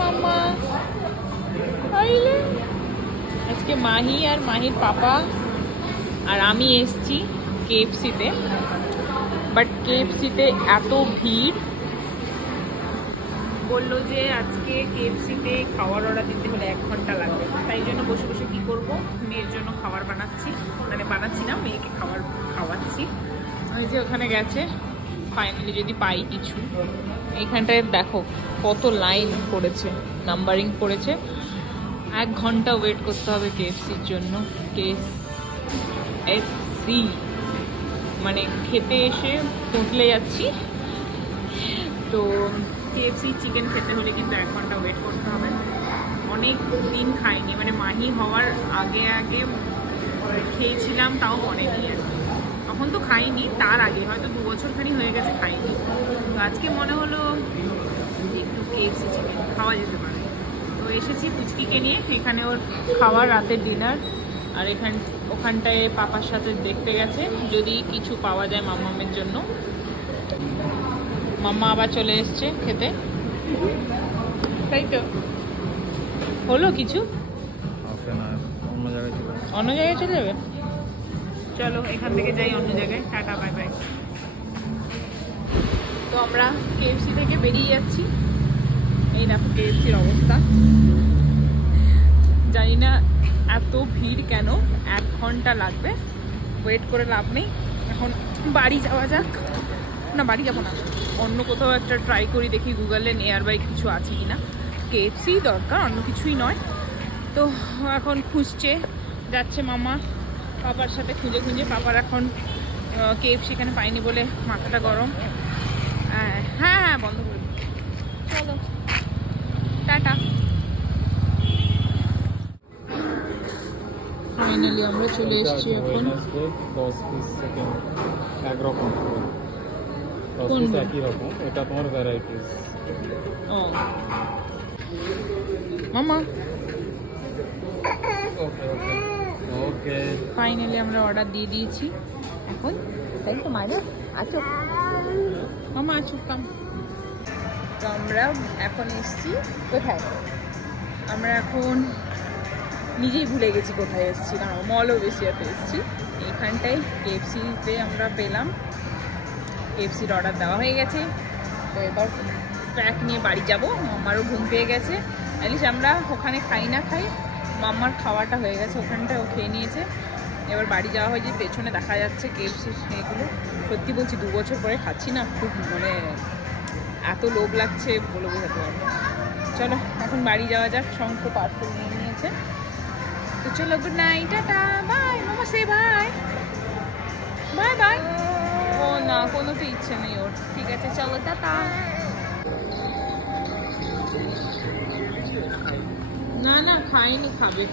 মাম্মা আইলে। আজকে মাহি আর মাহির পাপা আর আমি এসছি কেএফসিতে, বাট কেএফসিতে এত ভিড়, বললো যে আজকে কেএফসিতে খাবার অর্ডার দিতে হলে 1 ঘন্টা লাগবে। তাই জন্য বসে বসে কী করবো, মেয়ের জন্য খাবার বানাচ্ছি, মানে বানাচ্ছি না, মেয়েকে খাওয়াচ্ছি। ওই যে ওখানে গেছে, ফাইনালি যদি পাই কিছু। এইখানটায় দেখো কত লাইন পড়েছে, নাম্বারিং পড়েছে। 1 ঘন্টা ওয়েট করতে হবে কেএফসির জন্য। KFC মানে খেতে এসে পৌঁছলে যাচ্ছি। তো KFC চিকেন খেতে হলে কিন্তু 1 ঘন্টা ওয়েট করতে হবে। অনেক দিন খাইনি, মানে মাহি হওয়ার আগে খেয়েছিলাম, তাও মনে নেই আর কি। তখন তো খাইনি, তার আগে হয়তো 2 বছরখানি হয়ে গেছে খাইনি। তো আজকে মনে হলো একটু KFC চিকেন খাওয়া যেতে পারে। তো এসেছি পুচকিকে নিয়ে, এখানে ওর খাওয়ার রাতের ডিনার। আর ওখানটায় পাপার সাথে দেখতে গেছে যদি কিছু পাওয়া যায় মাম্মামের জন্য। মাম্মা আবার চলে এসছে খেতে, তাই তো? হলো কিছু? অন্য জায়গায় চলে যাবে? চলো এখান থেকে যাই অন্য জায়গায়। Tata, bye bye. তো আমরা KFC থেকে বেরিয়ে যাচ্ছি। এই দেখো KFCর অবস্থা। জানি না এত ভিড় কেন, 1 ঘন্টা লাগবে, ওয়েট করে লাভ নেই। এখন বাড়ি যাওয়া যাক। না, বাড়ি যাবো না, অন্য কোথাও একটা ট্রাই করি, দেখি গুগলে নিয়ার বাই কিছু আছে কিনা। KFC দরকার, অন্য কিছুই নয়। তো এখন খুঁজছে যাচ্ছে মামা পাপার সাথে, খুঁজে পাপার এখন KFC এখানে পাইনি বলে মাথাটা গরম। হ্যাঁ বন্ধ করে চলো, টাটা। ফাইনালি আমরা চলে এসেছি এখন। 10 পিস একরকম, 10 পিস একই রকম, এটা তোমার ভ্যারাইটিস। ও মামা, ওকে ফাইনালি আমরা অর্ডার দিয়ে দিয়েছি এখন, তাই তো? মাইরা আছো মামা, আছো কাম। তো আমরা এখন এসছি কোথায়, আমরা এখন নিজেই ভুলে গেছি কোথায় এসেছি, কারণ মলও বেশিয়াতে এসেছি। এইখানটায় KFCতে আমরা পেলাম, KFCর অর্ডার দেওয়া হয়ে গেছে। তো এবার প্যাক নিয়ে বাড়ি যাবো। মাম্মারও ঘুম পেয়ে গেছে, অ্যাটলিস্ট আমরা ওখানে খাই না খাই, মাম্মার খাওয়াটা হয়ে গেছে ওখানটায়, ও খেয়ে নিয়েছে। এবার বাড়ি যাওয়া হয় যে পেছনে দেখা যাচ্ছে KFC এগুলো। সত্যি বলছি 2 বছর পরে খাচ্ছি না, খুব মানে এত লোভ লাগছে বলে বোঝাতে পারবো। চলো এখন বাড়ি যাওয়া যাক, শঙ্খ পার্সেল নিয়ে নিয়েছে। তো চলো, গুড নাইট, টাটা, বাই। মামা সে বাই বাই বাই। ও না, কোনো তো ইচ্ছে নেই ওর। ঠিক আছে চলো, টাটা। না খাইনি, খাবে।